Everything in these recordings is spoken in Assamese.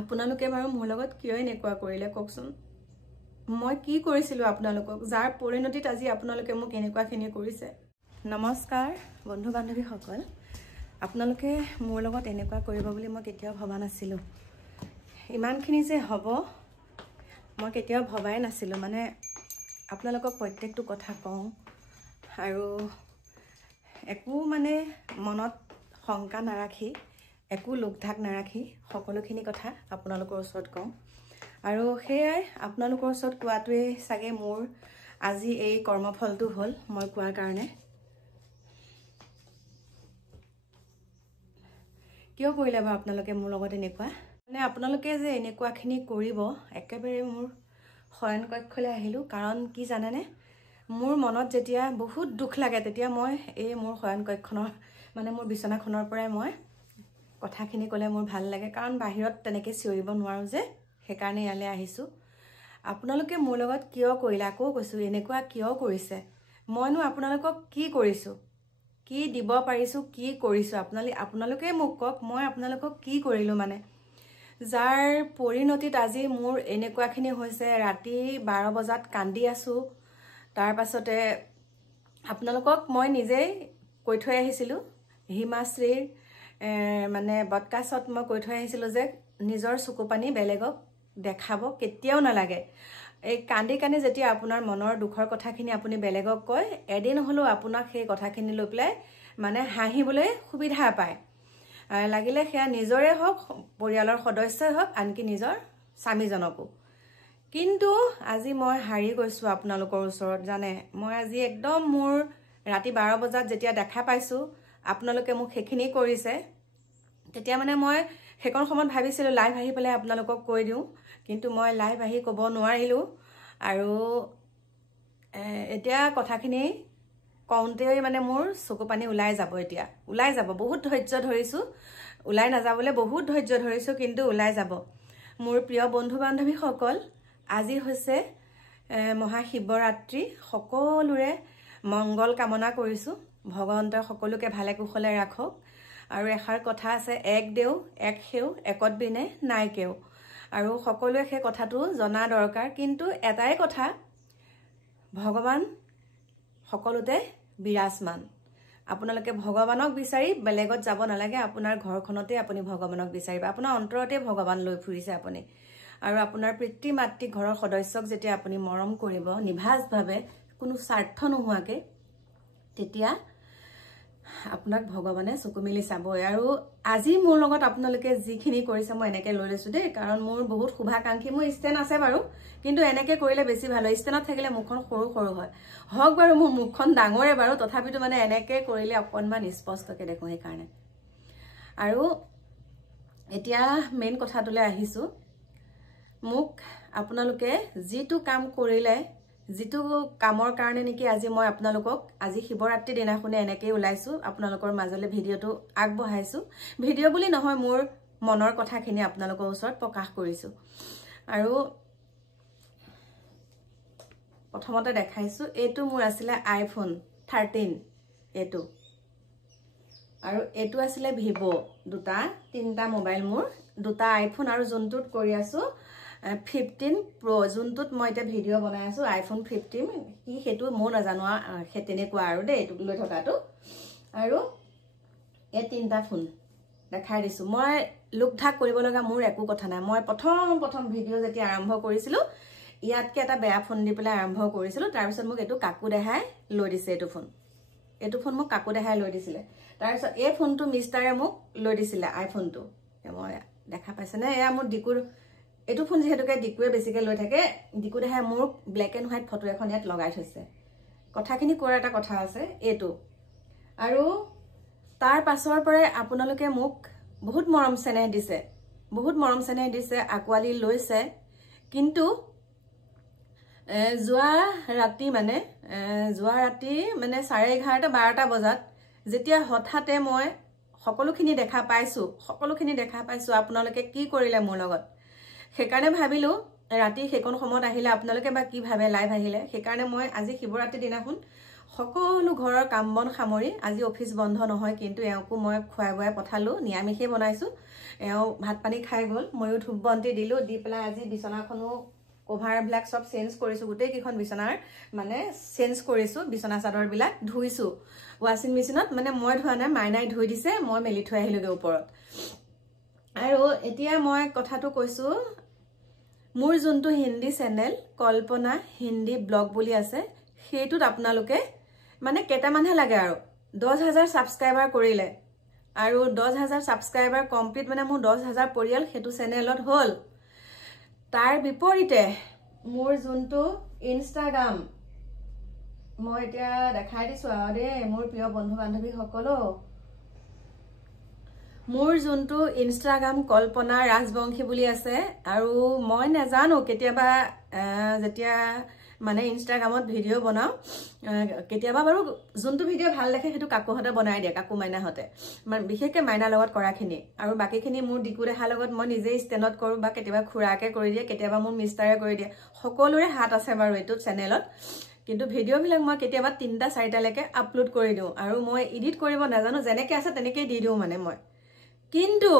আপোনালোকে বাৰু মোৰ লগত কিয় এনেকুৱা কৰিলে কওকচোন মই কি কৰিছিলো আপোনালোকক যাৰ পৰিণতিত আজি আপোনালোকে মোক এনেকুৱাখিনি কৰিছে নমস্কাৰ বন্ধু বান্ধৱীসকল আপোনালোকে মোৰ লগত এনেকুৱা কৰিব বুলি মই কেতিয়াও ভবা নাছিলো ইমানখিনি যে হ'ব মই কেতিয়াও ভবাই নাছিলো মানে আপোনালোকক প্ৰত্যেকটো কথা কওঁ আৰু একো মানে মনত শংকা নাৰাখি একো লোকধাক নাৰাখি সকলোখিনি কথা আপোনালোকৰ ওচৰত কওঁ আৰু হেয়াই আপোনালোকৰ ওচৰত কোৱাটোৱে সাগে মোৰ আজি এই কৰ্মফলটো হ'ল মই কোৱাৰ কাৰণে কিয় কৰিলে বাৰু আপোনালোকে মোৰ লগত এনেকুৱা মানে আপোনালোকে যে এনেকুৱাখিনি কৰিব একেবাৰে মোৰ শয়ন কক্ষলৈ আহিলো কাৰণ কি জানেনে মোৰ মনত যেতিয়া বহুত দুখ লাগে তেতিয়া মই এই মোৰ শয়ন কক্ষনৰ মানে মোৰ বিছনাখনৰ পৰাই মই কথাখিনি ক'লে মোৰ ভাল লাগে কাৰণ বাহিৰত তেনেকৈ চিঞৰিব নোৱাৰো যে সেইকাৰণে ইয়ালৈ আহিছো আপোনালোকে মোৰ লগত কিয় কৰিলা আকৌ কৈছো এনেকুৱা কিয় কৰিছে মইনো আপোনালোকক কি কৰিছো কি দিব পাৰিছো কি কৰিছো আপোনালোকে মোক কওক মই আপোনালোকক কি কৰিলো মানে যাৰ পৰিণতিত আজি মোৰ এনেকুৱাখিনি হৈছে ৰাতি 12 বজাত কান্দি আছো তাৰ পাছতে আপোনালোকক মই নিজেই কৈ থৈ আহিছিলো হিমাশ্ৰীৰ মানে বডকাষ্টত মই কৈ থৈ আহিছিলো যে নিজৰ চকুপানী বেলেগক দেখাব কেতিয়াও নালাগে এই কান্দি কান্দি যেতিয়া আপোনাৰ মনৰ দুখৰ কথাখিনি আপুনি বেলেগক কয় এদিন হলো আপোনাক সেই কথাখিনি লৈ পেলাই মানে হাঁহিবলৈ সুবিধা পায় লাগিলে সেয়া নিজৰে হওক পৰিয়ালৰ সদস্যই হওক আনকি নিজৰ স্বামীজনকো কিন্তু আজি মই হাৰি গৈছো আপোনালোকৰ ওচৰত জানে মই আজি একদম মোৰ ৰাতি 12 বজাত যেতিয়া দেখা পাইছো আপোনালোকে মোক সেইখিনি কৰিছে তেতিয়া মানে মই হেকন সময়ত ভাবিছিলো লাইভ আহি পেলাই আপোনালোকক কৈ দিও কিন্তু মই লাইভ আহি ক'ব নোৱাৰিলো আৰু এতিয়া কথাখিনি কওঁতেই মানে মোৰ চকুপানী ওলাই যাব এতিয়া ওলাই যাব বহুত ধৈৰ্য ধৰিছো ওলাই নাযাবলৈ বহুত ধৈৰ্য ধৰিছো কিন্তু ওলাই যাব মোৰ প্ৰিয় বন্ধু বান্ধৱীসকল আজি হৈছে মহাশিৱৰাত্ৰি সকলোৰে মংগল কামনা কৰিছো ভগৱন্তই সকলোকে ভালে কুশলে ৰাখক আৰু এষাৰ কথা আছে এক দেও এক হেও একত বিনে নাই কেও আৰু সকলোৱে সেই কথাটো জনা দৰকাৰ কিন্তু এটাই কথা ভগৱান সকলোতে বিৰাজমান আপোনালোকে ভগৱানক বিচাৰি বেলেগত যাব নালাগে আপোনাৰ ঘৰখনতে আপুনি ভগৱানক বিচাৰিব আপোনাৰ অন্তৰতে ভগৱান লৈ ফুৰিছে আপুনি আৰু আপোনাৰ পিতৃ মাতৃ ঘৰৰ সদস্যক যেতিয়া আপুনি মৰম কৰিব নিভাজভাৱে কোনো স্বাৰ্থ নোহোৱাকে তেতিয়া আপোনাক ভগৱানে চকু মিলি চাবই আৰু আজি মোৰ লগত আপোনালোকে যিখিনি কৰিছে মই এনেকৈ লৈ লৈছো দেই কাৰণ মোৰ বহুত শুভাকাংক্ষী মোৰ ষ্টেন আছে বাৰু কিন্তু এনেকৈ কৰিলে বেছি ভাল হয় ষ্টেনত থাকিলে মুখখন সৰু সৰু হয় হওক বাৰু মোৰ মুখখন ডাঙৰে বাৰু তথাপিতো মানে এনেকৈ কৰিলে অকণমান স্পষ্টকৈ দেখো সেইকাৰণে আৰু এতিয়া মেইন কথাটোলৈ আহিছো মোক আপোনালোকে যিটো কাম কৰিলে যিটো কামৰ কাৰণে নেকি আজি মই আপোনালোকক আজি শিৱৰাত্ৰি দিনাখনে এনেকৈ ওলাইছো আপোনালোকৰ মাজলৈ ভিডিঅটো আগবঢ়াইছো ভিডিঅ বুলি নহয় মোৰ মনৰ কথাখিনি আপোনালোকৰ ওচৰত প্ৰকাশ কৰিছো আৰু প্ৰথমতে দেখাইছো এইটো মোৰ আছিলে আইফোন 13 এইটো আৰু এইটো আছিলে ভিভো দুটা তিনটা মোবাইল মোৰ দুটা আইফোন আৰু যোনটোত কৰি আছো 15 Pro যোনটোত মই এটা ভিডিঅ বনাই আছো আইফোন 15 কি হেতু মই নাজানো হে তেনেকুৱা আৰু দেই এইটো লৈ থকাটো আৰু এই তিনটা ফোন দেখাই দিছো মই লুকধাক কৰিব লগা মোৰ একো কথা নাই মই প্ৰথম ভিডিঅ যেতিয়া আৰম্ভ কৰিছিলো ইয়াতকে এটা বেয়া ফোন দি পেলাই আৰম্ভ কৰিছিলো তাৰ পিছত মোক এটো কাকু দেখাই লৈ দিছে এটো ফোন মোক কাকু দেখাই লৈ দিছিলে তাৰ পিছত এই ফোনটো মিষ্টাৰে মোক লৈ দিছিলে আইফোনটো মই দেখা পাইছে না এয়া মোৰ ডিকুৰ এটো ফোন যেহেতুকে ডিকুৱে বেছিকে লৈ থাকে ডিকু দেখাই মোৰ ব্ল্যাক এন্ড হোৱাইট ফটো এখন ইয়াত লগাই থৈছে কথাখিনি কোৱাৰ এটা কথা আছে এটো আৰু তাৰ পাছৰ পৰে আপোনালোকে মোক বহুত মৰম চেনেহ দিছে আকৱালি লৈছে কিন্তু যোৱা ৰাতি মানে 11:30 বজাত যেতিয়া হঠাতে মই সকলোখিনি দেখা পাইছো আপোনালোকে কি কৰিলে মোৰ লগত সেইকাৰণে ভাবিলো ৰাতি হেকন সময়ত আহিলে আপোনালোকে বা কি ভাবে লাইভ আহিলে সেইকাৰণে মই আজি শিৱৰাত্ৰি দিনাখন সকলো ঘৰৰ কাম বন সামৰি আজি অফিচ বন্ধ নহয় কিন্তু এওঁকো মই খুৱাই বুৱাই পঠালোঁ নিৰামিষেই বনাইছোঁ এওঁ ভাত পানী খাই গ'ল ময়ো ধূপ বন্তি দিলোঁ দি পেলাই আজি বিচনাখনো কভাৰবিলাক চব চেঞ্জ কৰিছোঁ গোটেইকেইখন বিচনাৰ মানে চেঞ্জ কৰিছোঁ বিচনা চাদৰবিলাক ধুইছোঁ ৱাশ্বিং মেচিনত মানে মই ধোৱা নাই মাইনাই ধুই দিছে মই মেলি থৈ আহিলোগৈ ওপৰত আৰু এতিয়া মই কথাটো কৈছোঁ মোৰ যোনটো হিন্দী চেনেল কল্পনা হিন্দী ব্লগ বুলি আছে সেইটোত আপোনালোকে মানে কেইটামানহে লাগে আৰু 10,000 ছাবস্ক্ৰাইবাৰ কৰিলে আৰু 10,000 ছাবস্ক্ৰাইবাৰ কমপ্লিট মানে মোৰ 10,000 পৰিয়াল সেইটো চেনেলত হ'ল তাৰ বিপৰীতে মোৰ যোনটো ইনষ্টাগ্ৰাম মই এতিয়া দেখাই দিছোঁ আৰু দেই মোৰ প্ৰিয় বন্ধু বান্ধৱীসকলো মোৰ যোনটো ইনষ্টাগ্ৰাম কল্পনা ৰাজবংশী বুলি আছে আৰু মই নাজানো কেতিয়াবা যেতিয়া মানে ইনষ্টাগ্ৰামত ভিডিঅ' বনাওঁ কেতিয়াবা বাৰু যোনটো ভিডিঅ' ভাল দেখে সেইটো কাকুহঁতে বনাই দিয়ে কাকু মাইনাহঁতে মানে বিশেষকৈ মাইনাৰ লগত কৰাখিনি আৰু বাকীখিনি মোৰ ডিকু দেহাৰ লগত মই নিজেই ষ্টেণ্ডত কৰোঁ বা কেতিয়াবা খুৰাকে কৰি দিয়ে কেতিয়াবা মোৰ মিষ্টাৰে কৰি দিয়ে সকলোৰে হাত আছে বাৰু এইটো চেনেলত কিন্তু ভিডিঅ'বিলাক মই কেতিয়াবা 3টা 4টালৈকে আপলোড কৰি দিওঁ আৰু মই এডিট কৰিব নাজানো যেনেকৈ আছে তেনেকৈ দি দিওঁ মানে মই কিন্তু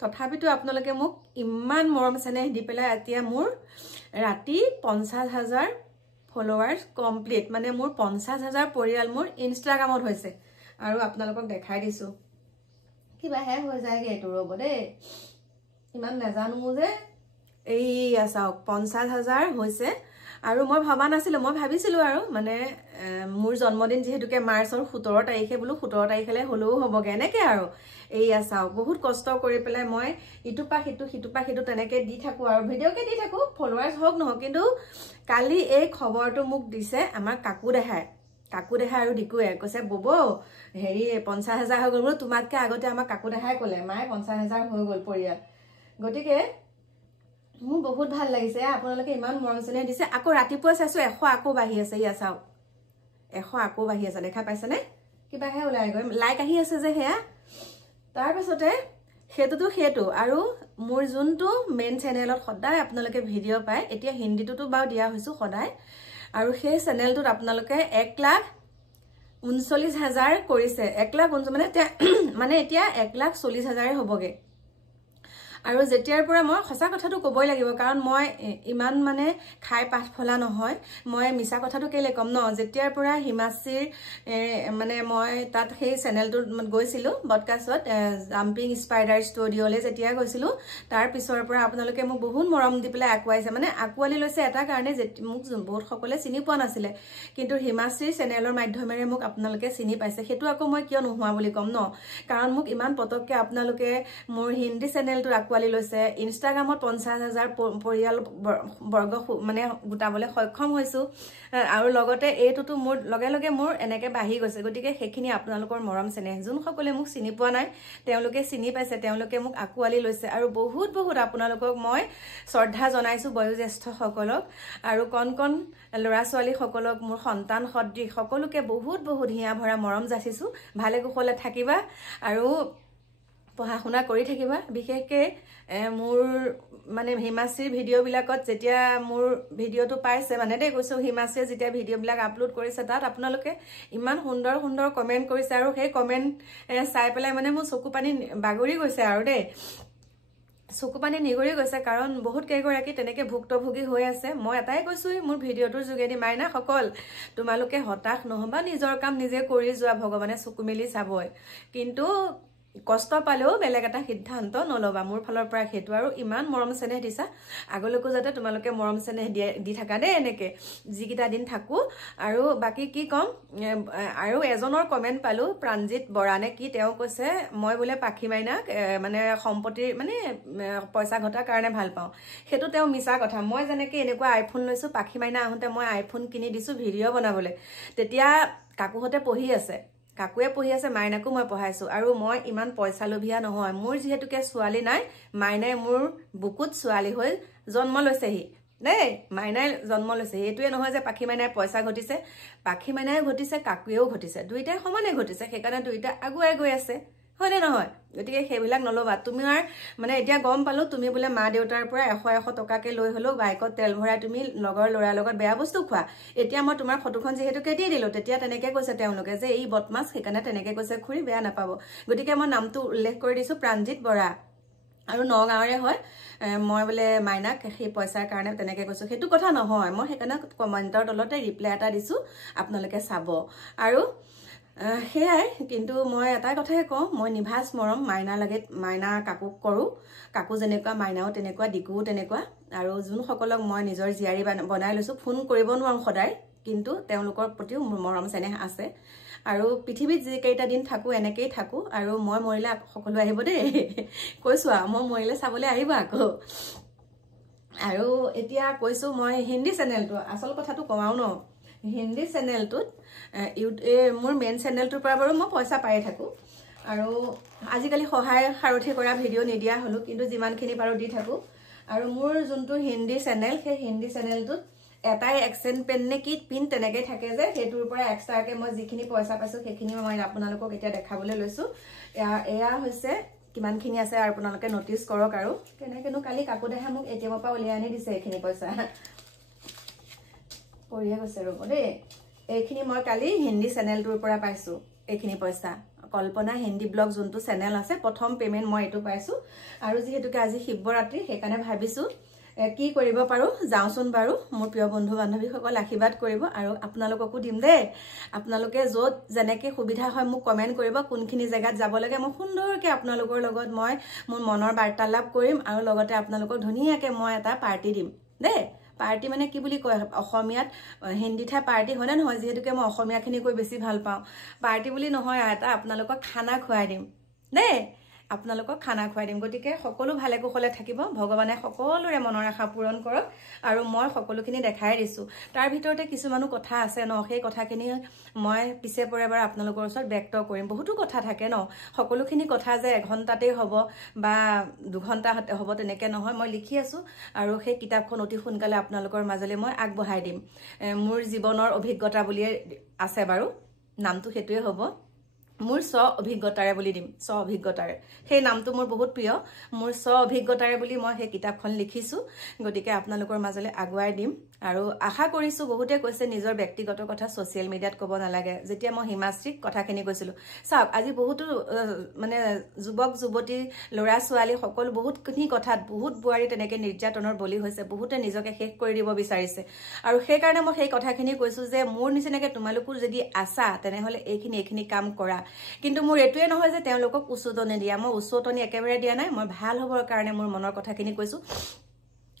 তথাপিতো আপোনালোকে মোক ইমান মৰম চেনেহ দি পেলাই এতিয়া মোৰ ৰাতি 50,000 ফলোৱাৰ্ছ কমপ্লিট মানে মোৰ 50,000 পৰিয়াল মোৰ ইনষ্টাগ্ৰামত হৈছে আৰু আপোনালোকক দেখাই দিছোঁ কিবাহে হৈ যায়গৈ এইটো ৰ'ব দেই ইমান নাজানো যে এইয়া চাওক 50,000 হৈছে আৰু মই ভবা নাছিলোঁ মই ভাবিছিলোঁ আৰু মানে মোৰ জন্মদিন যিহেতুকে মাৰ্চৰ 17 তাৰিখে বোলো 17 তাৰিখলৈ হ'লেও হ'বগৈ এনেকৈ আৰু এইয়া চাওক বহুত কষ্ট কৰি পেলাই মই ইটোপা সিটো তেনেকৈ দি থাকোঁ আৰু ভিডিঅ'কে দি থাকোঁ ফলোৱাৰ্ছ হওক নহওক কিন্তু কালি এই খবৰটো মোক দিছে আমাৰ কাকু দেহাই আৰু ডিকুৱে কৈছে বব হেৰি 50,000 হৈ গ'ল বোলো তোমাতকৈ আগতে আমাৰ কাকু দেহাই ক'লে মায়ে 50,000 হৈ গ'ল পৰিয়াল গতিকে মোৰ বহুত ভাল লাগিছে আপোনালোকে ইমান মৰম চেনেহ দিছে আকৌ ৰাতিপুৱা চাইছোঁ 100 আকৌ বাঢ়ি আছে ইয়া চাওক 100 আকৌ বাঢ়ি আছে দেখা পাইছেনে কিবাহে ওলাই গৈ লাইক আহি আছে যে সেয়া তাৰপিছতে সেইটো আৰু মোৰ যোনটো মেইন চেনেলত সদায় আপোনালোকে ভিডিঅ' পায় এতিয়া হিন্দীটোতো বাৰু দিয়া হৈছোঁ সদায় আৰু সেই চেনেলটোত আপোনালোকে 1,39,000 কৰিছে 1,39,000 মানে এতিয়া 1,40,000 হ'বগৈ আৰু যেতিয়াৰ পৰা মই সঁচা কথাটো ক'বই লাগিব কাৰণ মই ইমান মানে খাই পাঠ ফলা নহয় মই মিছা কথাটো কেলে ক'ম ন যেতিয়াৰ পৰা হিমাশ্ৰীৰ মানে মই তাত সেই চেনেলটোত গৈছিলোঁ ব্ৰডকাষ্টত জাম্পিং স্পাইডাৰ ষ্টুডিঅ'লৈ যেতিয়া গৈছিলোঁ তাৰ পিছৰ পৰা আপোনালোকে মোক বহুত মৰম দি পেলাই আঁকুৱাইছে মানে আঁকোৱালি লৈছে এটা কাৰণে যে মোক বহুত সকলোৱে চিনি পোৱা নাছিলে কিন্তু হিমাশ্ৰীৰ চেনেলৰ মাধ্যমেৰে মোক আপোনালোকে চিনি পাইছে সেইটো আকৌ মই কিয় নোহোৱা বুলি ক'ম ন কাৰণ মোক ইমান পতককৈ আপোনালোকে মোৰ হিন্দী চেনেলটো আঁকোৱালি লৈছে ইনষ্টাগ্ৰামত 50,000 পৰিয়াল বৰ্গ মানে গোটাবলৈ সক্ষম হৈছোঁ আৰু লগতে এইটোতো মোৰ লগে লগে মোৰ এনেকৈ বাঢ়ি গৈছে গতিকে সেইখিনি আপোনালোকৰ মৰম চেনেহ যোনসকলে মোক চিনি পোৱা নাই তেওঁলোকে চিনি পাইছে তেওঁলোকে মোক আঁকোৱালি লৈছে আৰু বহুত আপোনালোকক মই শ্ৰদ্ধা জনাইছোঁ বয়োজ্যেষ্ঠসকলক আৰু কণ ল'ৰা ছোৱালীসকলক মোৰ সন্তান সদৃশ সকলোকে বহুত হিয়া ভৰা মৰম যাচিছোঁ ভালে কুশলে থাকিবা আৰু পঢ়া শুনা কৰি থাকিবা বিশেষকৈ মোৰ মানে হিমাশ্ৰীৰ ভিডিঅ'বিলাকত যেতিয়া মোৰ ভিডিঅ'টো পাইছে মানে দেই কৈছোঁ হিমাশ্ৰীয়ে যেতিয়া ভিডিঅ'বিলাক আপলোড কৰিছে তাত আপোনালোকে ইমান সুন্দৰ কমেণ্ট কৰিছে আৰু সেই কমেণ্ট চাই পেলাই মানে মোৰ চকু পানী বাগৰি গৈছে আৰু দেই চকু পানী নিগৰি গৈছে কাৰণ বহুত কেইগৰাকী তেনেকৈ ভুক্তভোগী হৈ আছে মই এটাই কৈছোঁ মোৰ ভিডিঅ'টোৰ যোগেদি মাইনাসকল তোমালোকে হতাশ নহ'বা নিজৰ কাম নিজে কৰি যোৱা ভগৱানে চকু মেলি চাবই কিন্তু কষ্ট পালেও বেলেগ এটা সিদ্ধান্ত নল'বা মোৰ ফালৰ পৰা সেইটো আৰু ইমান মৰম চেনেহ দিছা আগলৈকো যাতে তোমালোকে মৰম চেনেহ দি থাকা দেই এনেকৈ যিকেইটা দিন থাকোঁ আৰু বাকী কি ক'ম আৰু এজনৰ কমেণ্ট পালোঁ প্ৰাণজিত বৰানে কি তেওঁ কৈছে মই বোলে পাখি মাইনাক মানে সম্পত্তিৰ মানে পইচা ঘটাৰ কাৰণে ভাল পাওঁ সেইটো তেওঁ মিছা কথা মই যেনেকৈ এনেকুৱা আইফোন লৈছোঁ পাখি মাইনা আহোঁতে মই আইফোন কিনি দিছোঁ ভিডিঅ' বনাবলৈ তেতিয়া কাকুহঁতে পঢ়ি আছে কাকুৱে পঢ়ি আছে মাইনাকো মই পঢ়াইছোঁ আৰু মই ইমান পইচা লোভীয়া নহয় মোৰ যিহেতুকে ছোৱালী নাই মাইনাই মোৰ বুকুত ছোৱালী হৈ জন্ম লৈছেহি দেই মাইনাই জন্ম লৈছে এইটোৱে নহয় যে পাখি মাইনাই পইচা ঘটিছে পাখি মাইনাই ঘটিছে কাকুৱেও ঘটিছে দুইটাই সমানে ঘটিছে সেইকাৰণে দুইটা আগুৱাই গৈ আছে হয়নে নহয় গতিকে সেইবিলাক নল'বা তুমি আৰু মানে এতিয়া গম পালো তুমি বোলে মা দেউতাৰ পৰা 100 টকাকে লৈ হলেও বাইকত তেল ভৰাই তুমি লগৰ ল'ৰাৰ লগত বেয়া বস্তু খোৱা এতিয়া মই তোমাৰ ফটোখন যেহেতুকে দি দিলো তেতিয়া তেনেকে কৈছে তেওঁলোকে যে এই বদমাছ সেইকাৰণে তেনেকে কৈছে খুৰী বেয়া নাপাব গতিকে মই নামটো উল্লেখ কৰি দিছো প্ৰাণজিৎ বৰা আৰু নগাঁৱৰে হয় মই বোলে মাইনাক সেই পইচাৰ কাৰণে তেনেকে কৈছো সেইটো কথা নহয় মই সেইকাৰণে কমেণ্টৰ তলতে ৰিপ্লাই এটা দিছো আপোনালোকে চাব আৰু সেয়াই কিন্তু মই এটা কথাই কওঁ মই নিভাজ মৰম মাইনাৰ লাগে মাইনা কাকুক কৰোঁ কাকু যেনেকুৱা মাইনাও তেনেকুৱা দিকুও তেনেকুৱা আৰু যোনসকলক মই নিজৰ জীয়াৰী বনাই লৈছোঁ ফোন কৰিব নোৱাৰোঁ সদায় কিন্তু তেওঁলোকৰ প্ৰতিও মোৰ মৰম চেনেহ আছে আৰু পৃথিৱীত যিকেইটা দিন থাকোঁ এনেকেই থাকোঁ আৰু মই মৰিলে সকলো আহিব দেই কৈছোঁ আৰু মই মৰিলে চাবলৈ আহিব আকৌ আৰু এতিয়া কৈছোঁ মই হিন্দী চেনেলটো আচল কথাটো কমাও ন হিন্দী চেনেলটোত মোৰ মেইন চেনেলটোৰ পৰা বাৰু মই পইচা পাই থাকোঁ আৰু আজিকালি সহায় সাৰথি কৰা ভিডিঅ' নিদিয়া হ'লোঁ কিন্তু যিমানখিনি পাৰোঁ দি থাকোঁ আৰু মোৰ যোনটো হিন্দী চেনেল সেই হিন্দী চেনেলটোত এটাই এক্সেণ্ট পেন নে কি পিন তেনেকৈ থাকে যে সেইটোৰ পৰা এক্সট্ৰাকৈ মই যিখিনি পইচা পাইছোঁ সেইখিনি মই আপোনালোকক এতিয়া দেখাবলৈ লৈছোঁ এয়া হৈছে কিমানখিনি আছে আৰু আপোনালোকে ন'টিচ কৰক আৰু কেনেকৈনো কালি কাকু দেহা মোক ATM-ৰ পৰা উলিয়াই আনি দিছে এইখিনি পইচা পৰিয়ে গৈছে ৰ'ব দেই এইখিনি মই কালি হিন্দী চেনেলটোৰ পৰা পাইছোঁ এইখিনি পইচা কল্পনা হিন্দী ব্লগ যোনটো চেনেল আছে প্ৰথম পেমেণ্ট মই এইটো পাইছোঁ আৰু যিহেতুকে আজি শিৱৰাত্ৰি সেইকাৰণে ভাবিছোঁ কি কৰিব পাৰোঁ যাওঁচোন বাৰু মোৰ প্ৰিয় বন্ধু বান্ধৱীসকল আশীৰ্বাদ কৰিব আৰু আপোনালোককো দিম দেই আপোনালোকে য'ত যেনেকৈ সুবিধা হয় মোক কমেণ্ট কৰিব কোনখিনি জেগাত যাব লাগে মই সুন্দৰকৈ আপোনালোকৰ লগত মই মোৰ মনৰ বাৰ্তালাপ কৰিম আৰু লগতে আপোনালোকক ধুনীয়াকৈ মই এটা পাৰ্টি দিম দেই পাৰ্টি মানে কি বুলি কয় অসমীয়াত হিন্দীতহে পাৰ্টি হয়নে নহয় যিহেতুকে মই অসমীয়াখিনি কৈ বেছি ভাল পাওঁ পাৰ্টি বুলি নহয় এটা আপোনালোকক খানা খুৱাই দিম দেই আপোনালোকক খানা খুৱাই দিম গতিকে সকলো ভালে কুশলে থাকিব ভগৱানে সকলোৰে মনৰ আশা পূৰণ কৰক আৰু মই সকলোখিনি দেখাই দিছোঁ তাৰ ভিতৰতে কিছুমানো কথা আছে ন সেই কথাখিনি মই পিছে পৰে এবাৰ আপোনালোকৰ ওচৰত ব্যক্ত কৰিম বহুতো কথা থাকে ন সকলোখিনি কথা যে এঘণ্টাতেই হ'ব বা 2 ঘণ্টা হ'ব তেনেকৈ নহয় মই লিখি আছোঁ আৰু সেই কিতাপখন অতি সোনকালে আপোনালোকৰ মাজলৈ মই আগবঢ়াই দিম মোৰ জীৱনৰ অভিজ্ঞতা বুলিয়ে আছে বাৰু নামটো সেইটোৱে হ'ব মোৰ স্ব অভিজ্ঞতাৰে বুলি দিম স্ব অভিজ্ঞতাৰে সেই নামটো মোৰ বহুত প্ৰিয় মোৰ স্ব অভিজ্ঞতাৰে বুলি মই সেই কিতাপখন লিখিছোঁ গতিকে আপোনালোকৰ মাজলৈ আগুৱাই দিম আৰু আশা কৰিছোঁ বহুতে কৈছে নিজৰ ব্যক্তিগত কথা ছ'চিয়েল মিডিয়াত ক'ব নালাগে যেতিয়া মই হিমাশ্ৰীক কথাখিনি কৈছিলোঁ চাওক আজি বহুতো মানে যুৱক যুৱতী ল'ৰা ছোৱালী সকলো বহুতখিনি কথাত বহুত বোৱাৰী তেনেকৈ নিৰ্যাতনৰ বলি হৈছে বহুতে নিজকে শেষ কৰি দিব বিচাৰিছে আৰু সেইকাৰণে মই সেই কথাখিনি কৈছোঁ যে মোৰ নিচিনাকৈ তোমালোকো যদি আছা তেনেহ'লে এইখিনি কাম কৰা কিন্তু মোৰ এইটোৱে নহয় যে তেওঁলোকক উচতনি দিয়া মই উচতনি একেবাৰে দিয়া নাই মই ভাল হ'বৰ কাৰণে মোৰ মনৰ কথাখিনি কৈছোঁ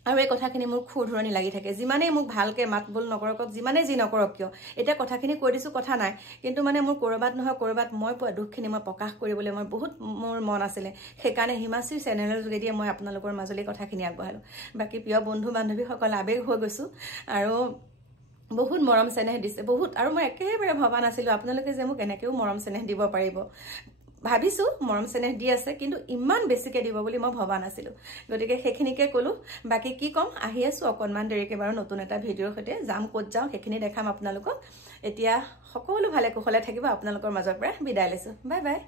আৰু এই কথাখিনি মোৰ খুৰ ধৰণি লাগি থাকে যিমানেই মোক ভালকৈ মাত বোল নকৰক যিমানেই যি নকৰক কিয় এতিয়া কথাখিনি কৈ দিছোঁ কথা নাই কিন্তু মানে মোৰ ক'ৰবাত নহয় ক'ৰবাত মই পোৱা দুখখিনি মই প্ৰকাশ কৰিবলৈ মই বহুত মোৰ মন আছিলে সেইকাৰণে হিমাশ্ৰী চেনেলৰ যোগেদিয়ে মই আপোনালোকৰ মাজলৈ কথাখিনি আগবঢ়ালোঁ বাকী প্ৰিয় বন্ধু বান্ধৱীসকল আৱেগ হৈ গৈছোঁ আৰু বহুত মৰম চেনেহ দিছে বহুত আৰু মই একেবাৰে ভবা নাছিলোঁ আপোনালোকে যে মোক এনেকৈও মৰম চেনেহ দিব পাৰিব ভাবিছোঁ মৰম চেনেহ দি আছে কিন্তু ইমান বেছিকৈ দিব বুলি মই ভবা নাছিলোঁ গতিকে সেইখিনিকে ক'লোঁ বাকী কি ক'ম আহি আছোঁ অকণমান দেৰিকৈ বাৰু নতুন এটা ভিডিঅ'ৰ সৈতে যাম ক'ত যাওঁ সেইখিনি দেখাম আপোনালোকক এতিয়া সকলো ভালে কুশলে থাকিব আপোনালোকৰ মাজৰ পৰা বিদায় লৈছোঁ বাই বাই